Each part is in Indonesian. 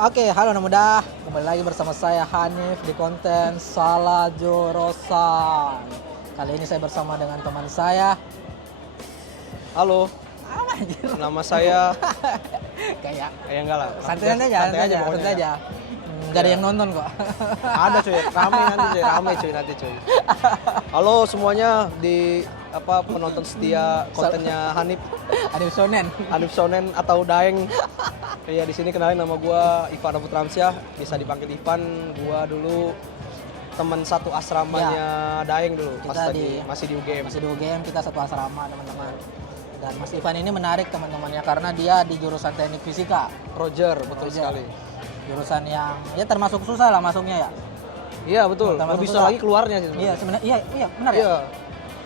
Oke, halo anak muda. Kembali lagi bersama saya Hanif di konten Salah Jorosan. Kali ini saya bersama dengan teman saya. Halo, Apa anjir? nama saya Kayak enggak lah. santai aja, pokoknya santai aja. ya. Nggak ada yang nonton kok. Ada cuy, rame nanti cuy. Halo semuanya di penonton setia kontennya Ada Sonen. Hanif Sonen atau Daeng. Iya, di sini kenalin nama gua Ivan Putramsyah, bisa dipanggil Ivan. Gua dulu teman satu asramanya Daeng dulu, Kita masih di UGM. Masih di UGM, kita satu asrama teman-teman. Dan Mas Ivan ini menarik teman-temannya karena dia di jurusan teknik fisika. Roger, betul Roger. sekali. Jurusan yang ya termasuk susah lah masuknya ya. Iya betul, Termasuk lebih susah. susah lagi keluarnya sih. Iya sebenarnya iya benar ya. Iya.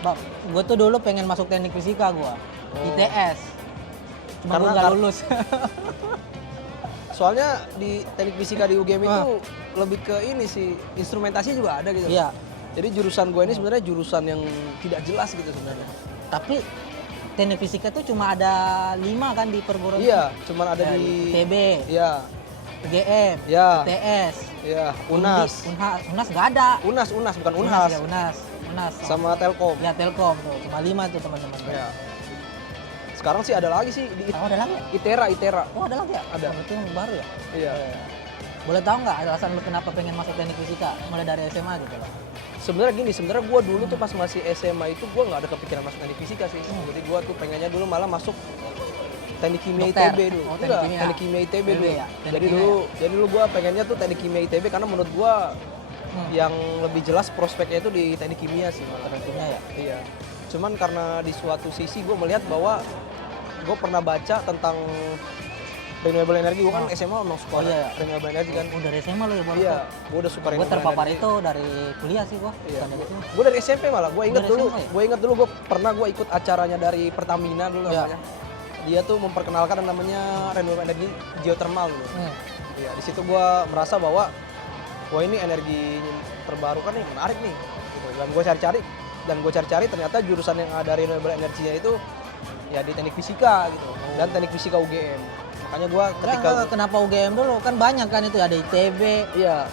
Bang, gue tuh dulu pengen masuk teknik fisika gue, ITS. Cuma gue Karena nggak lulus. Soalnya di teknik fisika di UGM itu lebih ke ini sih, instrumentasi juga ada gitu. Iya. Jadi jurusan gue ini sebenarnya jurusan yang tidak jelas gitu sebenarnya. Tapi teknik fisika tuh cuma ada 5 kan di perguruan. Iya, cuman ada di ITB, Iya, UGM, iya, ITS, iya, Unas. Unas nggak ada. Unas bukan Unhas. Ya, Unas. Sama Telkom. Ya Telkom tuh, cuma 5 tuh teman-teman. Iya. Sekarang sih ada lagi sih di Oh, ada lagi ya? ITERA. Oh, ada lagi ya? Ada. Oh, itu yang baru ya? Iya. Boleh tahu nggak alasan lu kenapa pengen masuk teknik fisika? Mulai dari SMA gitu loh. Sebenarnya gue dulu tuh pas masih SMA itu gue nggak ada kepikiran masuk teknik fisika sih. Jadi gue tuh pengennya dulu malah masuk teknik kimia Dokter. ITB dulu. Oh, Enggak, kimia. teknik kimia ITB dulu. ya? Jadi dulu gue pengennya tuh teknik kimia ITB karena menurut gue yang lebih jelas prospeknya itu di teknik kimia sih malah. Teknik kimia ya? Iya. Cuman karena di suatu sisi gue melihat bahwa gue pernah baca tentang renewable energy. Gue kan SMA memang suka iya. renewable energy kan. Oh, dari SMA lu ya baru? Iya, gue udah suka Gue renewable terpapar energy. itu dari kuliah sih gua. Iya. Bukan dari SMA. Gue dari SMP malah. Gue inget Dari dulu. SMA ya? Gue inget dulu gue pernah ikut acaranya dari Pertamina dulu Iya. namanya. Dia tuh memperkenalkan yang namanya renewable energy geothermal dulu. Iya, di situ gue merasa bahwa wah ini energi terbarukan nih menarik nih. Gitu. Dan gue cari-cari ternyata jurusan yang ada renewable energy-nya itu ya di teknik fisika gitu. Dan teknik fisika UGM. Makanya gue ketika Enggak, kenapa UGM dulu? Kan banyak kan itu ada ITB, iya.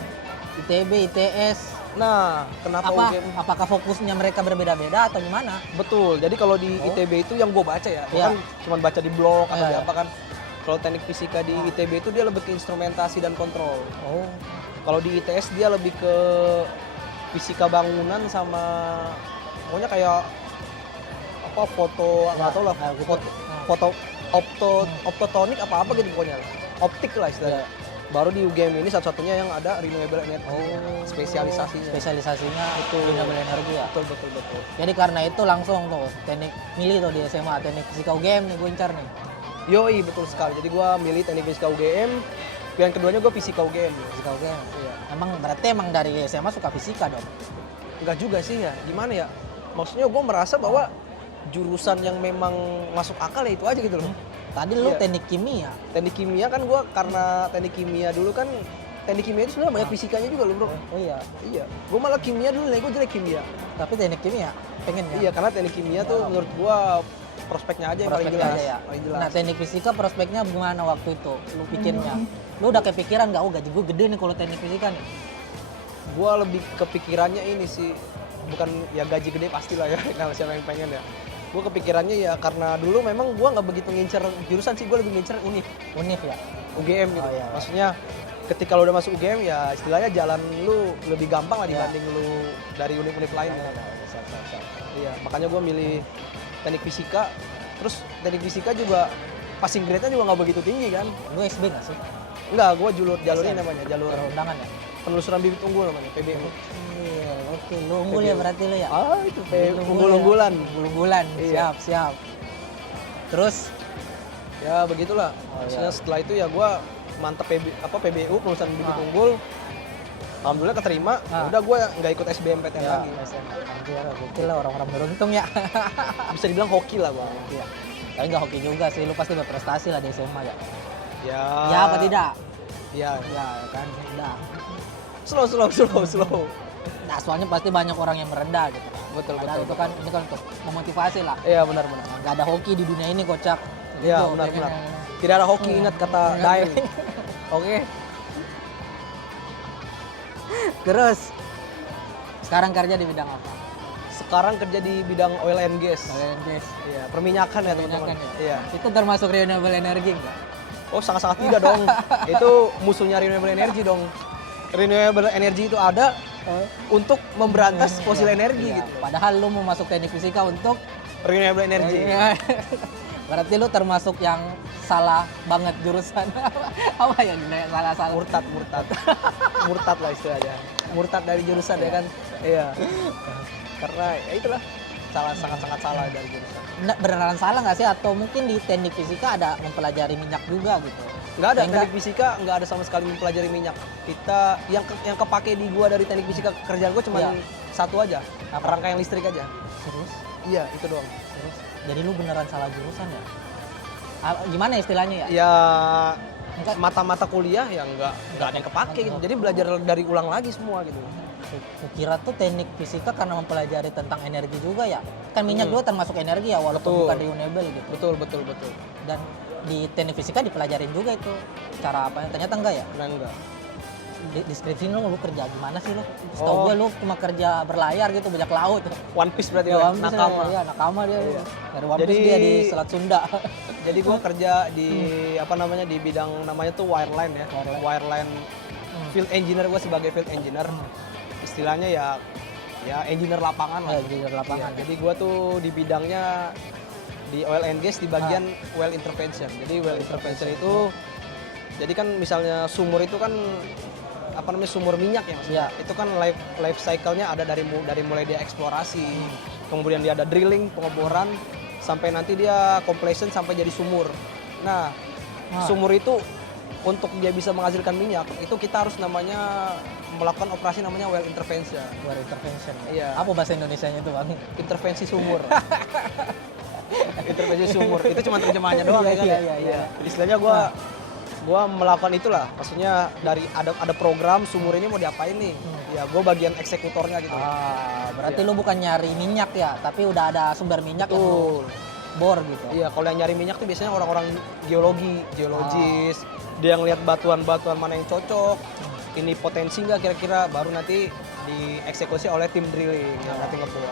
ITS. Nah, kenapa UGM? Apakah fokusnya mereka berbeda-beda atau gimana? Betul. Jadi kalau di ITB itu yang gue baca ya, gue Iya. kan cuma baca di blog atau di Iya. apa kan. Kalau teknik fisika di ITB itu dia lebih ke instrumentasi dan kontrol. Oh, Kalau di ITS dia lebih ke fisika bangunan sama pokoknya kayak apa foto nggak tahu lah kayak gitu. foto optotonik apa gitu pokoknya optik lah istilahnya. Baru di UGM ini satu-satunya yang ada renewable energy spesialisasinya. Spesialisasinya itu Betul. renewable energy ya. Betul. Jadi karena itu langsung tuh teknik milih tuh di SMA teknik fisika UGM nih gue incar nih. Yoi, betul sekali. Jadi gua milih teknik fisika UGM. Pilihan keduanya gua fisika UGM. Fisika UGM. Iya. Emang dari SMA suka fisika dong. Enggak juga sih ya. Gimana ya? Maksudnya gua merasa bahwa jurusan yang memang masuk akal ya itu aja gitu loh. Tadi lu Iya. teknik kimia. Teknik kimia kan gua karena teknik kimia dulu kan teknik kimia itu sebenarnya banyak fisikanya juga loh, Bro. Oh iya. Iya. Gua malah kimia dulu nih, gua jelek kimia. Tapi teknik kimia pengen ya. Iya, karena teknik kimia tuh menurut gua prospeknya aja yang paling Prospeknya jelas. aja ya. Paling jelas. Nah teknik fisika prospeknya gimana waktu itu? Lu pikirnya? Lu udah kepikiran nggak? Oh gaji gue gede nih kalau teknik fisika nih. Gua lebih kepikirannya ini sih, bukan ya gaji gede pastilah ya kalau siapa yang pengen ya. Gue kepikirannya ya karena dulu memang gue nggak begitu ngincer jurusan sih, gue lebih ngincer Univ ya. UGM gitu. Oh, iya. Maksudnya ketika lo udah masuk UGM ya istilahnya jalan lu lebih gampang lah Iya. dibanding lu dari univ-univ lain. Gitu. Siap. Iya, makanya gue milih teknik fisika. Terus teknik fisika juga passing grade-nya juga nggak begitu tinggi kan. Lu SB nggak sih? Enggak, gue jalur ini namanya, jalur Undangan ya? penelusuran bibit unggul namanya, PBU. Iya, oke. Lu unggul ya berarti lu ya? Ah, itu Unggul unggul-unggulan. ya? Unggul-unggulan. Iya. Siap. Terus Ya begitulah. Oh, Maksudnya iya. setelah itu ya gue mantep PBU penelusuran bibit unggul. Alhamdulillah keterima. Udah gue nggak ikut SBMPTN ya, lagi. alhamdulillah gokil lah orang-orang beruntung ya. Bisa dibilang hoki lah bang. Iya. Tapi nggak hoki juga sih, lu pasti berprestasi lah di SMA ya. Ya. Ya apa tidak? Ya. Ya kan, udah. Slow. Nah, soalnya pasti banyak orang yang merendah gitu. Betul. Padahal itu kan ini kan untuk memotivasi lah. Iya benar. Nggak ada hoki di dunia ini kocak. Iya Gitu, benar. pengen- Tidak ada hoki, ingat kata Daeng. Oke. Terus sekarang kerja di bidang apa? Sekarang kerja di bidang oil and gas. Kalian guys. Iya, perminyakan ya teman-teman. Perminyakan ya? Iya. Itu termasuk renewable energy enggak? Oh, sangat-sangat tidak dong. Itu musuhnya renewable energy dong. Renewable energy itu ada untuk memberantas fosil energi Iya, gitu. padahal lu mau masuk teknik fisika untuk Renewable energy. Iya. Berarti lu termasuk yang salah banget jurusan. Apa ya salah-salah? Murtad. Murtad lah istilahnya. Murtad dari jurusan ya kan. Iya. Karena ya itulah sangat-sangat salah dari jurusan. Nggak, beneran salah nggak sih? Atau mungkin di teknik fisika ada mempelajari minyak juga gitu? Nggak ada, Sehingga- teknik fisika nggak ada sama sekali mempelajari minyak. Kita yang kepake di gua dari teknik fisika kerjaan gua cuma Iya. satu aja, Apa? rangkaian listrik aja. Serius? Iya, itu doang. Terus? Jadi lu beneran salah jurusan ya? Gimana istilahnya ya? Ya Enggak. mata-mata kuliah yang nggak ada yang kepake gitu. Jadi belajar dari ulang lagi semua gitu. Kukira tuh teknik fisika karena mempelajari tentang energi juga ya. Kan minyak juga termasuk energi ya walaupun Betul. bukan renewable gitu. Betul. Dan di teknik fisika dipelajarin juga itu cara apa? Ternyata enggak ya? Nah, enggak. Di skripsi lu kerja gimana sih lu? Setahu Oh. gue lu cuma kerja berlayar gitu, bajak laut. One Piece berarti Ya, ya, One Piece nakama. ya, nakama dia. Iya. Dari One Piece Jadi- dia di Selat Sunda. Jadi gua kerja di apa namanya di bidang namanya tuh wireline ya. Wireline field engineer, gua sebagai field engineer. Istilahnya ya engineer lapangan lah. Ya, di lapangan. Iya, jadi gua tuh di bidangnya di oil and gas di bagian well intervention. Jadi well intervention itu jadi kan misalnya sumur itu kan apa namanya sumur minyak ya maksudnya. Iya. Itu kan life cycle-nya ada dari mulai dia eksplorasi, kemudian dia ada drilling, pengeboran sampai nanti dia completion sampai jadi sumur. Nah, sumur itu untuk dia bisa menghasilkan minyak, itu kita harus namanya melakukan operasi namanya well intervention. Luar intervention. Iya. Apa bahasa Indonesianya itu, Bang? Intervensi sumur. Intervensi sumur. Itu cuma terjemahannya doang ya kan. Iya. Istilahnya gua melakukan itulah. Maksudnya dari ada program sumur ini mau diapain nih? Ya gua bagian eksekutornya gitu. Berarti lu bukan nyari minyak ya, tapi udah ada sumber minyak yang lu Betul. bor gitu. Iya, kalau yang nyari minyak tuh biasanya orang-orang geologis. Dia ngeliat batuan-batuan mana yang cocok. Ini potensi nggak kira-kira, baru nanti dieksekusi oleh tim drilling yang nanti ngebor.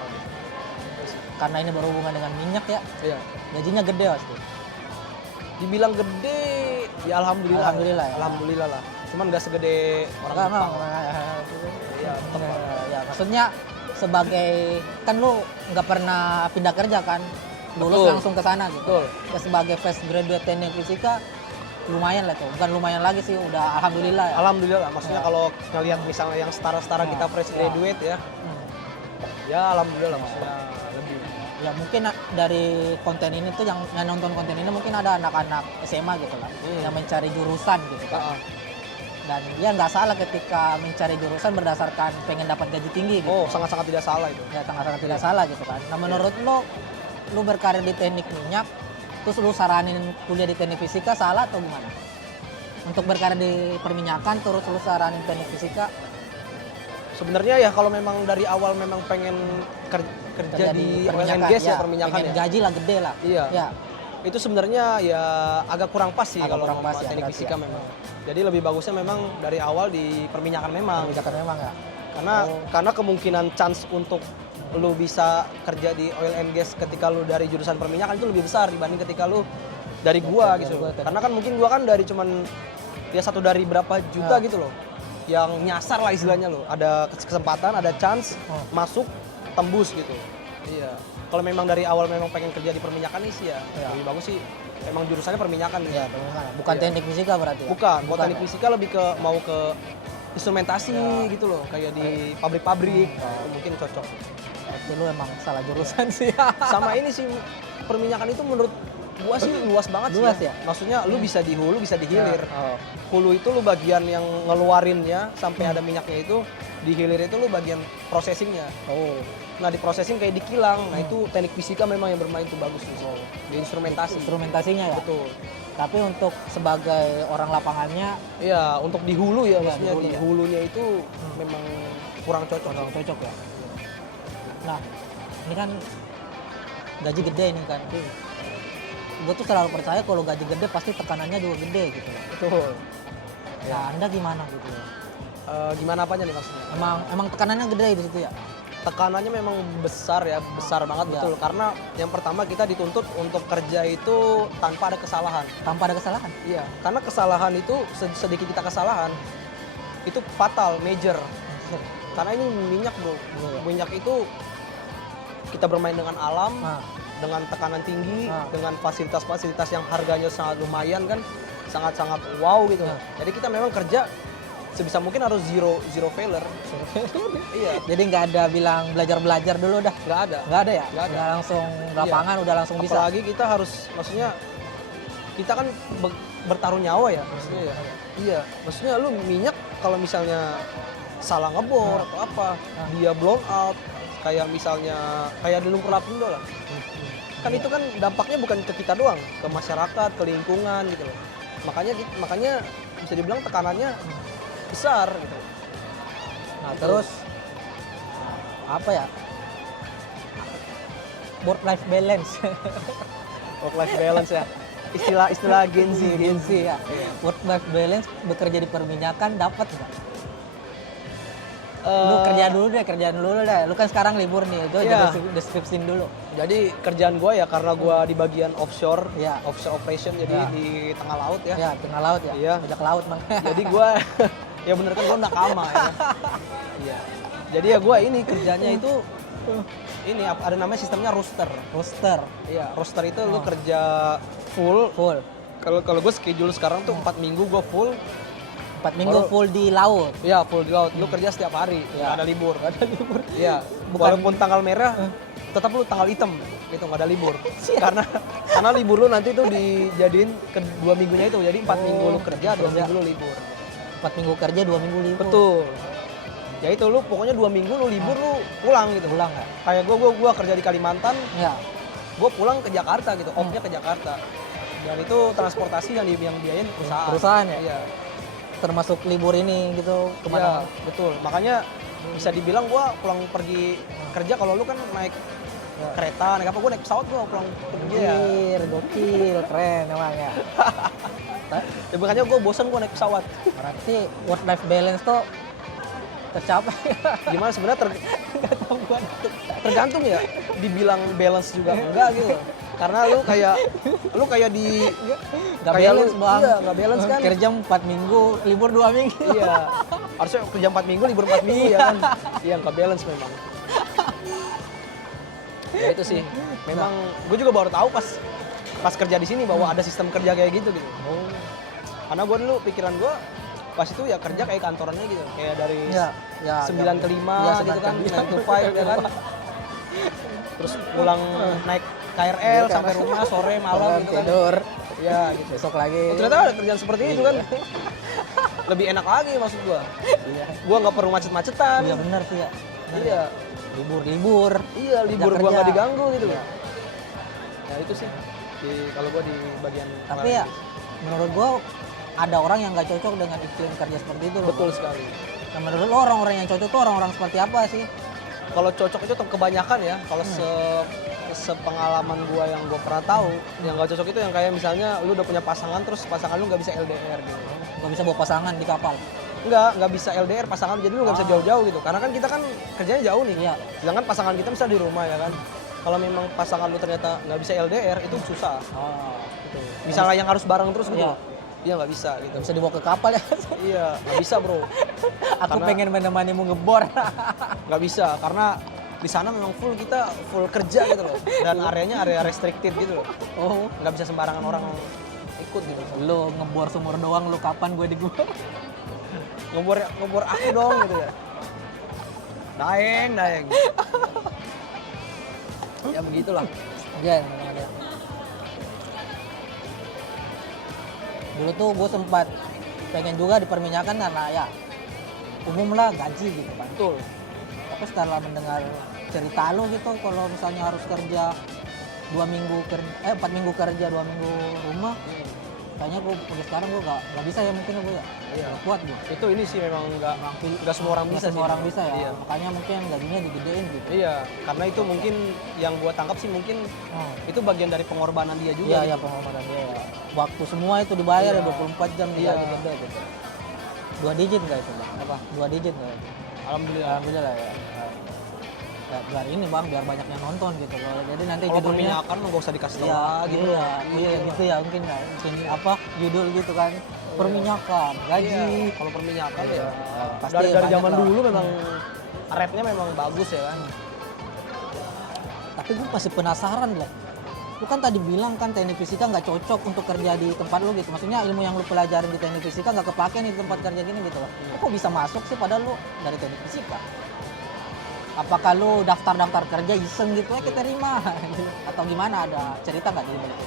Karena ini berhubungan dengan minyak ya, Iya. gajinya gede pasti. Dibilang gede, ya alhamdulillah. Alhamdulillah ya. Alhamdulillah lah. Cuman nggak segede orang Enggak, Jepang. Iya, tetep lah. ya, maksudnya sebagai kan lu nggak pernah pindah kerja kan, lulus Betul. langsung ke sana gitu. Betul. Ya, sebagai fresh graduate teknik fisika lumayan lah tuh, bukan lumayan lagi sih, udah alhamdulillah ya. Alhamdulillah lah. Maksudnya Ya. kalau ngelihat misalnya yang setara-setara kita fresh graduate ya, Hmm. ya alhamdulillah lah maksudnya lebih. Ya mungkin dari konten ini tuh yang nonton konten ini mungkin ada anak-anak SMA gitu lah, yang mencari jurusan gitu kan. Ah, ah. Dan ya nggak salah ketika mencari jurusan berdasarkan pengen dapat gaji tinggi gitu. Oh, sangat-sangat tidak salah itu. Ya sangat-sangat tidak salah gitu kan. Nah menurut lu berkarir di teknik minyak, terus lu saranin kuliah di teknik fisika salah atau gimana? Untuk berkarir di perminyakan terus lu saranin teknik fisika Sebenarnya ya kalau memang dari awal memang pengen kerja di oil and gas ya, perminyakan pengen ya. gaji lah gede lah. Iya. Ya. Itu sebenarnya ya agak kurang pas sih Agak kalau kurang pas ngomong ya, teknik berarti fisika ya. memang. Jadi lebih bagusnya memang dari awal di perminyakan memang. Perminyakan memang ya. Karena kemungkinan chance untuk lu bisa kerja di oil and gas ketika lu dari jurusan perminyakan itu lebih besar dibanding ketika lu dari gua dari gitu. gua, Karena kan mungkin gua kan dari cuman ya satu dari berapa juta gitu loh. Yang nyasar lah istilahnya loh. Ada kesempatan, ada chance masuk tembus gitu. Iya. Kalau memang dari awal memang pengen kerja di perminyakan nih sih ya, lebih bagus sih emang jurusannya perminyakan nih. Ya, perminyakan. Bukan Iya. teknik fisika berarti ya? Bukan, kalau teknik ya? fisika lebih ke mau ke instrumentasi gitu loh, kayak di pabrik-pabrik, mungkin cocok. Berarti lu emang salah jurusan sih. Sama ini sih perminyakan itu menurut gua sih luas banget Luas sih. ya? Maksudnya lu bisa di hulu, bisa di hilir. Oh. Hulu itu lu bagian yang ngeluarinnya sampai ada minyaknya itu, di hilir itu lu bagian processingnya. Oh. Nah di processing kayak di kilang, nah itu teknik fisika memang yang bermain tuh bagus tuh. Di instrumentasi. Instrumentasinya ya? Betul. Tapi untuk sebagai orang lapangannya Iya, untuk di hulu ya, Iya, maksudnya di hulu di ya. hulunya itu memang kurang cocok. kurang cocok ya. Nah, ini kan gaji gede nih kan. Gue tuh selalu percaya kalau gaji gede pasti tekanannya juga gede gitu loh. Betul. Nah, Anda gimana gitu ya? Gimana apanya nih maksudnya? Emang tekanannya gede di situ ya? Tekanannya memang besar ya, besar banget Ya. betul. Karena yang pertama kita dituntut untuk kerja itu tanpa ada kesalahan. Tanpa ada kesalahan. Iya, karena kesalahan itu sedikit kita kesalahan itu fatal, major. Karena ini minyak bro, Iya. minyak itu kita bermain dengan alam, Nah, dengan tekanan tinggi, Ah. dengan fasilitas-fasilitas yang harganya sangat lumayan kan, sangat-sangat wow gitu. Ya. Jadi kita memang kerja sebisa mungkin harus zero failure. Iya, jadi nggak ada bilang belajar dulu dah. nggak ada. Nggak ada ya? Nggak ada. Udah langsung lapangan, udah langsung bisa. Apalagi kita harus, maksudnya kita kan bertaruh nyawa ya, maksudnya ya. Iya, maksudnya lu minyak kalau misalnya salah ngebor atau apa, dia blown out, kayak misalnya kayak di lumpur Lapindo lah. Kan itu kan dampaknya bukan ke kita doang, ke masyarakat, ke lingkungan gitu loh. Makanya bisa dibilang tekanannya besar gitu. Nah, terus apa ya? Work life balance. Work life balance ya. Istilah Gen Z. Gen Z ya. Iya. Work life balance bekerja di perminyakan dapat nggak? Lu kerjaan dulu deh. Lu kan sekarang libur nih, itu Iya. deskripsiin dulu. Jadi kerjaan gue ya karena gue di bagian offshore, Iya. offshore operation, jadi Iya. di tengah laut ya. Ya, tengah laut ya. Iya. Bajak laut, Bang. Jadi gue ya bener kan gue nakama ya. Iya. Jadi ya gue ini kerjanya itu ini ada namanya sistemnya roster. Roster Iya, roster itu lu Oh. kerja full. full. Kalau gue schedule sekarang tuh 4 minggu gue full. 4 minggu full di laut. Iya, full di laut. Lu kerja setiap hari, Iya. nggak ada libur. Nggak ada libur. Iya. Bukan- Walaupun tanggal merah, tetap lu tanggal hitam gitu, nggak ada libur. karena libur lu nanti tuh dijadiin ke 2 minggunya itu. Jadi 4 minggu lu kerja, 2 minggu lu libur. 4 minggu kerja, 2 minggu libur. Betul. Ya itu lu pokoknya 2 minggu lu libur lu pulang gitu. Pulang nggak? Kayak gua kerja di Kalimantan, Ya. gua pulang ke Jakarta gitu, off-nya ke Jakarta. Dan itu transportasi yang biayain perusahaan. Perusahaan ya? Iya. Termasuk libur ini gitu Iya, kemana? betul. Makanya bisa dibilang gua pulang pergi kerja, kalau lu kan naik kereta, naik apa, gua naik pesawat gua pulang pergi ya. Gokil, keren emang ya. Ya makanya gua bosan gua naik pesawat. Berarti work life balance tuh tercapai. Gimana sebenarnya tergantung ya. Dibilang balance juga enggak gitu. Karena lu kayak di Gak kayak balance, lu, Bang. iya, nggak balance kan. Kerja 4 minggu, libur 2 minggu. Iya. Harusnya kerja 4 minggu, libur 4 minggu ya kan. Iya, nggak balance memang. Ya itu sih. Memang gue juga baru tahu pas kerja di sini bahwa ada sistem kerja kayak gitu gitu. Oh. Karena gue dulu pikiran gue pas itu ya kerja kayak kantorannya gitu. Kayak dari Ya, 9 ke 5 Ya, gitu kan, 9 9 to 5 ya kan. Terus pulang naik KRL sampai rumah sore malam gitu kan. tidur. Iya gitu. Besok lagi. Oh, ternyata ada kerjaan seperti itu kan. Lebih enak lagi maksud gua. Iya. Gua nggak perlu macet-macetan. Iya benar sih ya. Benar Iya. ya. Libur. Iya, libur Kerja. gua nggak diganggu gitu. Iya. Ya itu sih. Kalau gua di bagian Tapi ya menurut gua ada orang yang nggak cocok dengan iklim kerja seperti itu loh. betul sekali. Nah, menurut lo orang-orang yang cocok tuh orang-orang seperti apa sih? Kalau cocok itu kebanyakan ya. Kalau sepengalaman gua yang gua pernah tahu, yang nggak cocok itu yang kayak misalnya lu udah punya pasangan terus pasangan lu nggak bisa LDR gitu. Nggak bisa bawa pasangan di kapal. Nggak bisa LDR pasangan, jadi lu nggak bisa jauh-jauh gitu. Karena kan kita kan kerjanya jauh nih. Iya. Sedangkan pasangan kita bisa di rumah ya kan. Kalau memang pasangan lu ternyata nggak bisa LDR itu susah. Oh, Gitu. Misalnya yang harus bareng terus gitu. Iya. Iya nggak bisa gitu. nggak bisa dibawa ke kapal ya. Iya nggak bisa bro. Aku Karena- pengen menemanimu ngebor. Nggak bisa karena di sana memang kita full kerja gitu loh. Dan areanya area restricted gitu loh. Oh, Nggak bisa sembarangan orang ikut gitu. lo ngebor sumur doang, lo kapan gue di gua? Ngebor aku dong gitu ya. Daeng. Ya begitulah. Iya, memang ada. Dulu tuh gue sempat pengen juga diperminyakan karena ya umum lah gaji gitu kan. Betul. Tapi setelah mendengar cerita lo gitu, kalau misalnya harus kerja 4 minggu kerja 2 minggu rumah, kayaknya gue udah sekarang gue gak bisa ya mungkin gue ya. Iya. Gak kuat gue. Itu ini sih memang nggak semua orang bisa Semua sih. orang bisa ya. Iya. Makanya mungkin gajinya digedein gitu. Iya, karena itu mungkin yang gua tangkap sih mungkin Oh. itu bagian dari pengorbanan dia juga. Iya, gitu. iya pengorbanan dia ya. Waktu semua itu dibayar ya Iya. 24 jam Iya. digaji gede gitu. 2 digit nggak itu bang? Apa? 2 digit nggak? Alhamdulillah. Alhamdulillah ya. Ya, biar ini bang, biar banyak yang nonton gitu loh. Jadi nanti Kalau judulnya perminyakan mah gak usah dikasih tahu iya, lagi bro. iya gitu ya mungkin ya. Mungkin apa judul gitu kan perminyakan, gaji. Iya, kalau perminyakan Iya, ya pasti dari banyak zaman lah. dulu memang rate-nya memang bagus ya kan. Tapi gue masih penasaran lah. Lu kan tadi bilang kan teknik fisika nggak cocok untuk kerja di tempat lu gitu. Maksudnya ilmu yang lu pelajarin di teknik fisika nggak kepake nih di tempat kerja gini gitu loh. Lu kok bisa masuk sih padahal lu dari teknik fisika? Apakah lu daftar-daftar kerja iseng gitu ya keterima? Atau gimana, ada cerita nggak di balik itu?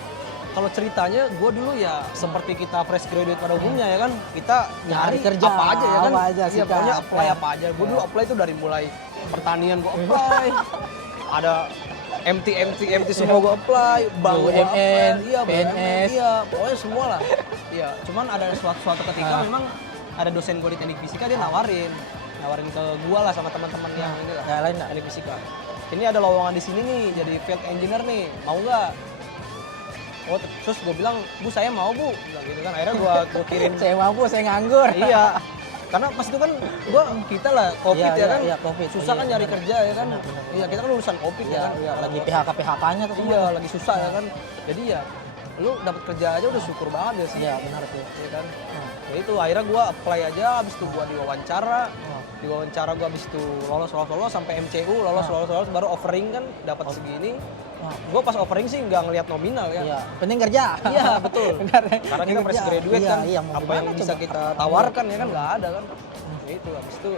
Kalau ceritanya gue dulu ya seperti kita fresh graduate pada umumnya ya kan, kita nyari kerja, apa aja ya kan. apa aja sih, Iya, pokoknya Kak. apply Ya. apa aja. Gue dulu apply itu dari mulai pertanian gue apply, ada MT semua gue apply, bank gue BUMN, apply, iya PNS. BUMN, iya pokoknya semua lah. Iya, cuman ada suatu ketika memang ada dosen gue di teknik fisika dia nawarin ke gue lah sama teman-teman yang ini lah. Kayak lain nggak? Teknik fisika. Ini ada lowongan di sini nih, jadi field engineer nih, mau nggak? Oh, terus gue bilang, Bu saya mau Bu, bilang gitu kan. Akhirnya gue kirim. Saya mampu, saya nganggur. Iya, karena pas itu kan kita lah COVID Iya, ya kan, iya, COVID. susah kan Iya, nyari benar. kerja ya kan. Benar. Iya, kita kan lulusan COVID ya Iya, kan. iya, lagi PHK-PHK-nya tuh semua. Iya, lagi susah ya kan. Jadi ya, lu dapat kerja aja udah syukur banget ya sih. Iya, benar tuh. Iya kan. Ya itu akhirnya gue apply aja, habis itu gue diwawancara. Diwawancara gue habis itu lolos sampai MCU, lolos baru offering kan dapat segini. Gue pas offering sih nggak ngelihat nominal ya. Iya, penting kerja. Iya betul. Benar. Karena kita fresh graduate Iya, kan, iya, mau apa yang gimana bisa coba? kita tawarkan ya kan nggak ada kan. Ya itu habis itu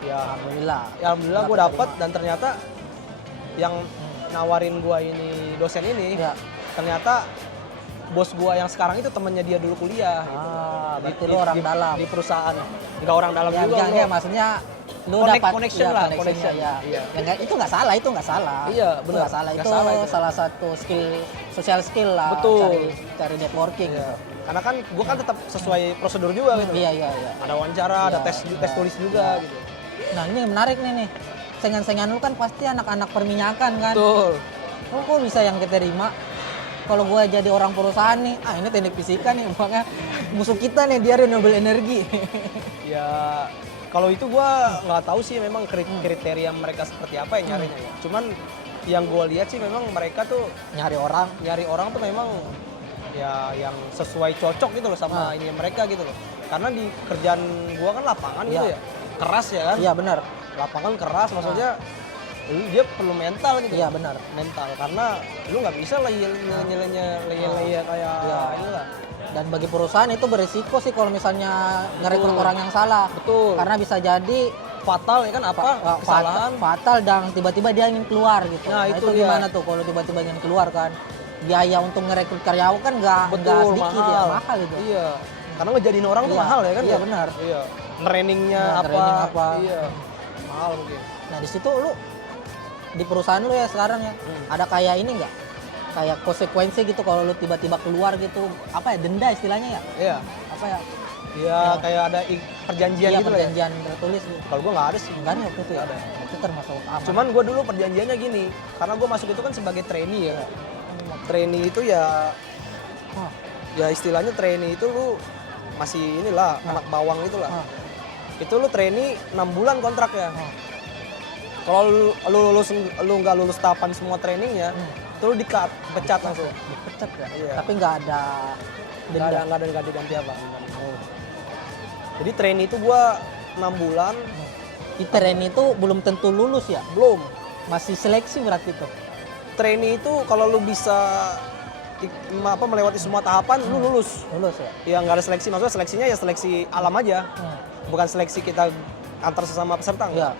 ya Alhamdulillah. alhamdulillah gue dapet dan ternyata yang nawarin gue ini dosen ini Iya. ternyata bos gue yang sekarang itu temennya dia dulu kuliah. Berarti lu orang dalam. Di perusahaan. Nggak orang dalam Ya, juga. enggak, bro. maksudnya lu dapat Connection iya, lah, connectionnya, connection. ya. Iya. Ya, itu nggak salah, itu nggak salah. Iya, Itu benar. nggak salah. Nggak Itu salah itu. salah satu skill, social skill lah. Betul. Cari networking. Iya. Gitu. Karena kan gue kan tetap sesuai prosedur juga gitu. Iya, iya, iya. Ada wawancara, ada Iya, tes tulis juga iya. gitu. Nah ini menarik nih. Sengan-sengan lu kan pasti anak-anak perminyakan kan. Betul. Lu kok bisa yang keterima? Kalau gue jadi orang perusahaan nih, ini teknik fisika nih, makanya musuh kita nih dia renewable energy. Ya kalau itu gua nggak tahu sih memang kriteria mereka seperti apa yang nyarinya ya. Cuman yang gua lihat sih memang mereka tuh Nyari orang. tuh memang ya yang sesuai cocok gitu loh sama ini mereka gitu loh. Karena di kerjaan gua kan lapangan gitu Iya. ya. Keras ya kan? Iya benar. Lapangan keras maksudnya dia perlu mental gitu. Iya benar. Mental karena lu nggak bisa lah kayak Iya. inilah. Dan bagi perusahaan itu berisiko sih kalau misalnya ngerekrut orang yang salah. Betul. Karena bisa jadi Fatal ya kan apa kesalahan. fatal dan tiba-tiba dia ingin keluar gitu. Nah, Nah, itu itu dia. gimana tuh kalau tiba-tiba ingin keluar kan? Biaya untuk ngerekrut karyawan kan nggak sedikit ya, mahal itu. Iya. Karena ngejadiin orang tuh Iya, mahal ya kan? iya, ya? benar. Iya. Trainingnya Nah, apa? training apa. Iya. Mahal mungkin. Nah di situ lu di perusahaan lu ya sekarang ya ada kayak ini nggak? Kayak konsekuensi gitu kalau lu tiba-tiba keluar gitu, apa ya, denda istilahnya ya? Iya. Apa ya? Iya, kayak ada perjanjian Iya, gitu lah ya. perjanjian tertulis gitu. Kalau gua nggak ada sih. Enggak nih waktu itu ya. Itu termasuk aman. Cuman gua dulu perjanjiannya gini, karena gua masuk itu kan sebagai trainee ya. Trainee itu ya Oh, ya istilahnya trainee itu lu masih inilah anak bawang gitu lah. oh, Itu lu trainee 6 bulan kontraknya. oh. Kalau lu nggak lulus tahapan semua trainingnya, itu lu dipecat langsung. Dipecat ya? Iya. Tapi nggak ada denda. Nggak ada ganti apa. Jadi trainee itu gua 6 bulan ITERN itu belum tentu lulus ya? belum. Masih seleksi berarti tuh. Trainee itu kalau lu bisa melewati semua tahapan lu lulus. Lulus ya? Ya nggak ada seleksi, maksudnya seleksinya ya seleksi alam aja. Bukan seleksi kita antar sesama peserta Iya. enggak.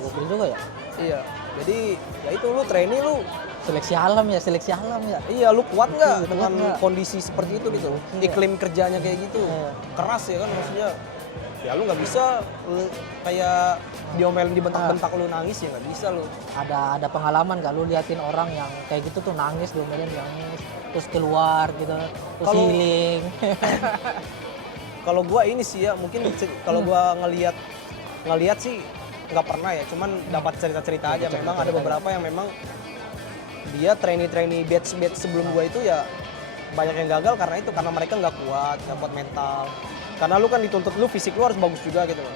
Gokil juga ya? Iya. Jadi ya itu lu trainee lu Seleksi alam ya, seleksi alam ya. iya lu kuat nggak Betul, dengan nggak? kondisi seperti itu gitu. Iya. Iklim kerjanya kayak gitu. Iya. Keras ya kan maksudnya. Ya lu nggak bisa lu kayak diomelin dibentak-bentak lu nangis ya nggak bisa lu. Ada pengalaman gak lu liatin orang yang kayak gitu tuh nangis, diomelin nangis, terus keluar gitu, terus Kalau- healing. Kalau gua ini sih ya mungkin kalau gua ngelihat sih nggak pernah ya, cuman dapat cerita-cerita aja. Memang ada beberapa yang memang dia trainee batch sebelum gua itu ya banyak yang gagal karena itu, karena mereka nggak kuat mental. Karena lu kan dituntut lu fisik lu harus bagus juga gitu loh.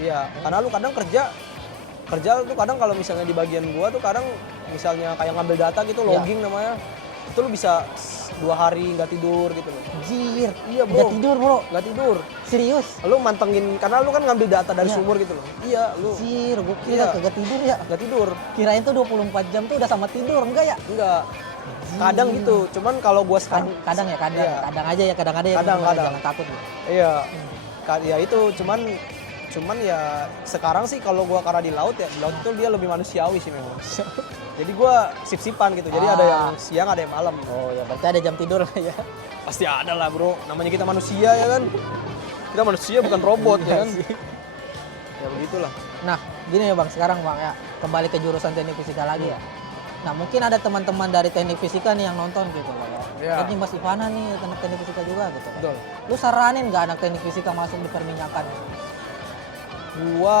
Iya, karena lu kadang kerja tuh kadang kalau misalnya di bagian gua tuh kadang misalnya kayak ngambil data gitu, Iya. logging namanya. Itu lu bisa 2 hari nggak tidur gitu loh. Anjir. Iya, Nggak bro. tidur, Bro. Nggak tidur. Serius? Lu mantengin karena lu kan ngambil data dari Iya. sumur gitu loh. Iya, lu Anjir, gua kira Iya. kagak tidur ya. nggak tidur. Kirain tuh 24 jam tuh udah sama tidur, enggak ya? Enggak. Kadang gitu. Cuman kalau gua sekarang Kadang ya, kadang. Iya. Kadang aja ya, kadang ada ya. Kadang, bener-bener kadang. Jangan takut ya. iya. Ya itu cuman ya sekarang sih kalau gua karena di laut itu dia lebih manusiawi sih memang. Jadi gua sip-sipan gitu. Jadi ada yang siang, ada yang malam. Oh ya, berarti ada jam tidur lah ya. Pasti ada lah, Bro. Namanya kita manusia ya kan. Kita manusia bukan robot ya kan. Ya begitulah. Nah, gini ya Bang, sekarang Bang ya, kembali ke jurusan teknik fisika lagi ya. Nah, mungkin ada teman-teman dari teknik fisika nih yang nonton gitu loh ya. Iya. Ini Mas Ivana nih, teknik fisika juga gitu. Betul. Lu saranin nggak anak teknik fisika masuk di perminyakan? Gua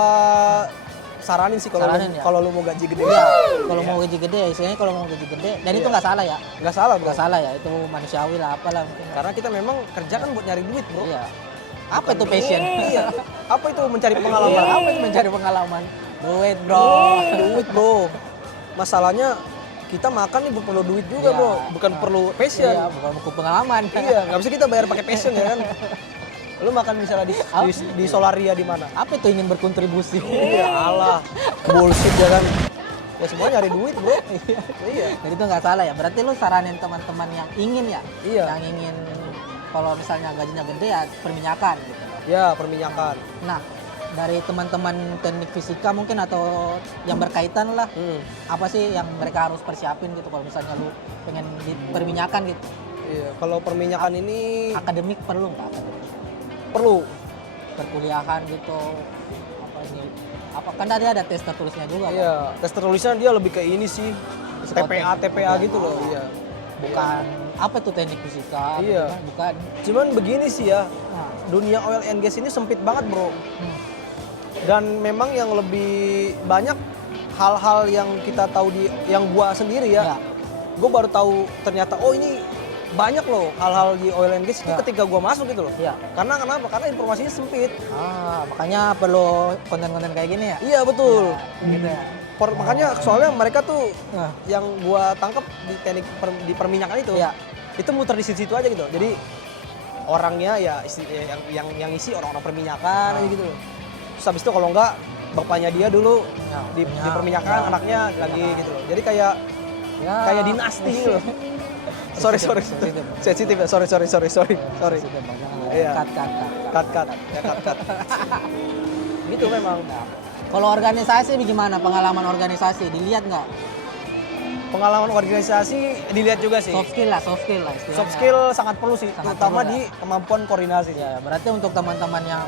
saranin sih kalau Saranin ya? kalau lu mau gaji gede. Iya, kalau mau gaji gede, istilahnya kalau mau gaji gede, dan itu Iya. nggak salah ya. Nggak salah, Bro. Nggak salah ya, itu manusiawi lah, apalah mungkin. Karena kita memang kerja kan buat nyari duit, Bro. Iya. Apa itu passion? Iya. Apa itu mencari pengalaman? Apa itu mencari pengalaman? Duit, Bro. Duit, Bro. Masalahnya kita makan nih perlu duit juga, Iya. Bro. Bukan perlu passion. Iya, bukan buku pengalaman. Iya, nggak bisa kita bayar pakai passion ya kan. Lu makan misalnya di Solaria di mana? Apa itu ingin berkontribusi? Iya, alah. Bullshit ya kan. Ya semua nyari duit, Bro. Iya. Jadi itu nggak salah ya. Berarti lu saranin teman-teman yang ingin ya, Iya. yang ingin kalau misalnya gajinya gede ya perminyakan gitu. Ya, perminyakan. Nah, dari teman-teman teknik fisika mungkin atau yang berkaitan lah, apa sih yang mereka harus persiapin gitu kalau misalnya lu pengen di perminyakan gitu? Iya, kalau perminyakan ini Akademik perlu nggak? Akademik? perlu. Perkuliahan gitu, apa ini? Apa kan ada tes tertulisnya juga kan? Iya, tes tertulisnya dia lebih ke ini sih. TPA gitu loh, iya. Bukan apa tuh teknik fisika? Iya. Bukan. Cuman begini sih ya, Nah, dunia oil and gas ini sempit banget, Bro. hmm. Dan memang yang lebih banyak hal-hal yang kita tahu yang gua sendiri ya. Ya. Gua baru tahu ternyata oh ini banyak loh hal-hal di oil and gas itu Ya. ketika gua masuk gitu loh. Iya. Karena kenapa? Karena informasinya sempit. Makanya perlu konten-konten kayak gini ya? Iya, betul. Gitu ya. Makanya soalnya mereka tuh Nah, yang gua tangkap di teknik di perminyakan itu. Iya. Itu muter di situ aja gitu. Jadi orangnya ya yang isi orang-orang perminyakan aja gitu loh. Terus habis itu kalau enggak bapaknya dia dulu Ya, di perminyakan, ya, anaknya lagi gitu loh. Jadi kayak ya. kayak dinasti gitu loh. sorry. Sensitif. Sensitif ya. Sorry. Sensitif, Bang. Jangan. Iya. Cut. Cut. Gitu memang. Nah, kalau organisasi gimana? Pengalaman organisasi dilihat nggak? Pengalaman organisasi dilihat juga sih. Soft skill lah istilahnya. Soft skill sangat perlu sih, Sangat terutama perlu, di kemampuan koordinasi. Ya, berarti untuk teman-teman yang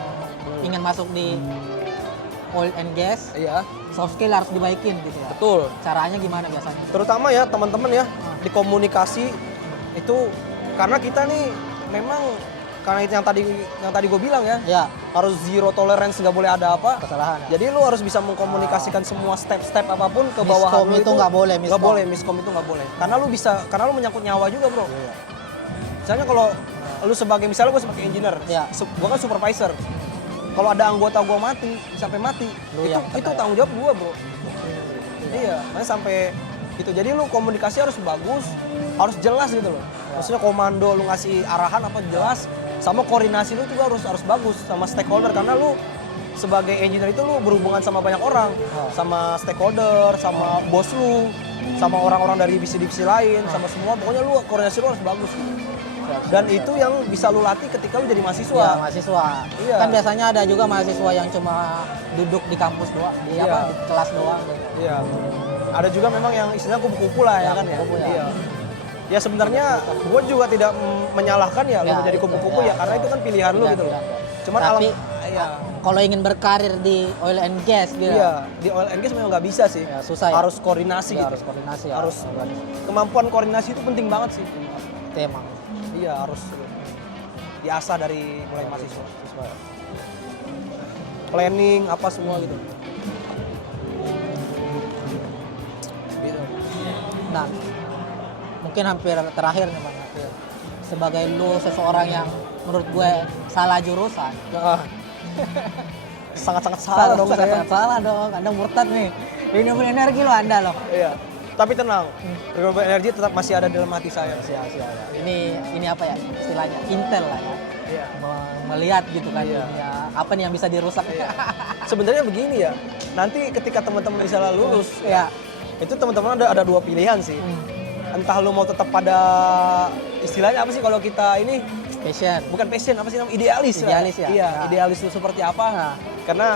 ingin masuk di oil and gas, Iya, soft skill harus dibaikin gitu ya. betul. Caranya gimana biasanya? Terutama ya teman-teman ya di komunikasi itu karena kita nih memang karena itu yang tadi gue bilang ya Ya, harus zero tolerance, nggak boleh ada apa. kesalahan. Ya. Jadi lu harus bisa mengkomunikasikan semua step-step apapun ke bawah Miskom itu nggak boleh, miskom. Nggak boleh, miskom itu nggak boleh. Karena lu menyangkut nyawa juga, Bro. Iya. Misalnya kalau lu misalnya gue sebagai engineer, Iya. gue kan supervisor. Kalau ada anggota gue mati, sampai mati, Lu yang itu kena ya? tanggung jawab gue, Bro. Iya, makanya sampai itu. Jadi lu komunikasi harus bagus, harus jelas gitu loh. Maksudnya komando lu ngasih arahan apa jelas, sama koordinasi lu juga harus bagus sama stakeholder karena lu sebagai engineer itu lu berhubungan sama banyak orang, sama stakeholder, sama bos lu, sama orang-orang dari divisi-divisi lain, sama semua. Pokoknya lu koordinasi lu harus bagus. Dan itu yang bisa lu latih ketika lu jadi mahasiswa. Ya, mahasiswa. Iya. Kan biasanya ada juga mahasiswa yang cuma duduk di kampus doang, di Iya. di kelas doang gitu. Iya. Ada juga memang yang istilahnya kupu-kupu lah ya kan ya. kupu-kupu ya. Iya. Ya sebenarnya gue juga tidak menyalahkan ya lu menjadi itu, kupu-kupu ya, karena itu kan pilihan lu Pilihan, gitu loh. pilihan. Cuman Tapi iya. kalau ingin berkarir di oil and gas gitu. Iya, di oil and gas memang nggak bisa sih. Ya, susah ya. Harus koordinasi Ya, gitu. harus koordinasi ya. Harus kemampuan koordinasi itu penting banget sih. Itu emang. Iya, harus diasah dari mulai mahasiswa. Planning apa semua gitu. Gitu. Nah, mungkin hampir terakhir nih Bang. Sebagai lu seseorang yang menurut gue salah jurusan. Nah, sangat-sangat salah dong saya. Sangat salah dong. Anda murtad nih. Renewable energi lo Anda loh. Iya. Tapi tenang, renewable energy tetap masih ada dalam hati saya. Ini apa ya istilahnya? Intel lah ya. Iya. Melihat gitu kan Iya. dunia, apa nih yang bisa dirusak. Sebenarnya begini ya. Nanti ketika teman-teman misalnya lulus, Ya. itu teman-teman ada dua pilihan sih. Entah lu mau tetap pada istilahnya apa sih kalau kita ini Passion. bukan passion, apa sih namanya, idealis lah. Idealis ya? Iya, Ya. idealis lu seperti apa. Nah. Karena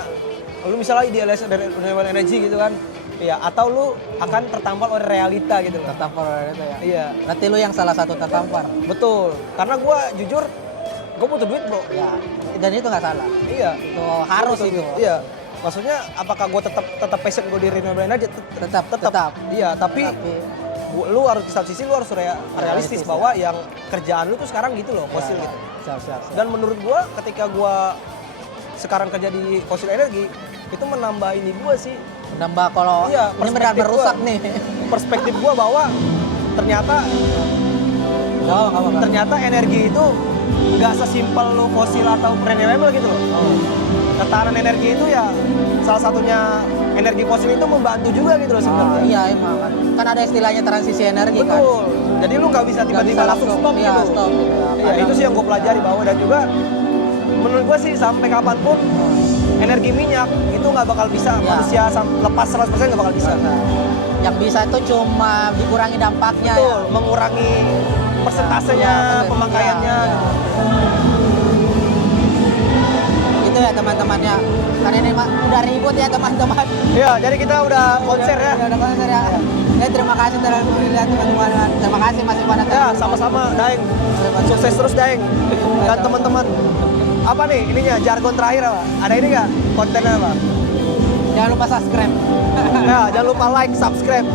lu misalnya idealis dari renewable energy gitu kan. Iya, atau lu akan tertampar oleh realita gitu loh. Tertampar itu ya. Iya, Berarti lu yang salah satu tertampar. betul. Karena gua jujur gua butuh duit, Bro. Ya. Dan itu nggak salah. Iya. Itu harus Gua butuh itu. duit. Iya. Maksudnya apakah gua tetap passion gua di renewable energy? Tetap. Iya, tapi lu harus di satu sisi lu harus realistis Realistis, bahwa yang kerjaan lu tuh sekarang gitu loh, fosil gitu. Siap. Dan menurut gua ketika gua sekarang kerja di fosil energi itu menambah ini gua sih, Nambah kalau Iya, ini benar perspektif merusak gua. nih. perspektif gua bahwa ternyata ternyata energi itu nggak sesimpel lu fosil atau renewable gitu loh. Ketahanan energi itu ya salah satunya energi fosil itu membantu juga gitu loh sebenarnya. Iya emang kan ada istilahnya transisi energi kan. Betul. Jadi lu nggak bisa tiba-tiba langsung stop Iya, gitu. stop gitu. Iya, itu sih yang gue pelajari bahwa, dan juga menurut gue sih sampai kapanpun energi minyak itu nggak bakal bisa Iya. manusia lepas 100% nggak bakal bisa. Yang bisa itu cuma dikurangi dampaknya. Betul, mengurangi persentasenya, Iya, pemakaiannya. iya. Itu ya teman-temannya. Karena ini udah ribut ya teman-teman. Iya, jadi kita udah konser ya. Udah konser ya. Ya, terima kasih telah melihat teman-teman. Terima kasih masih pada Ya, sama-sama Daeng. Sukses terus Daeng. Dan teman-teman. Apa nih ininya jargon terakhir apa? Ada ini nggak? Kontennya apa? Jangan lupa subscribe. Ya, jangan lupa like, subscribe.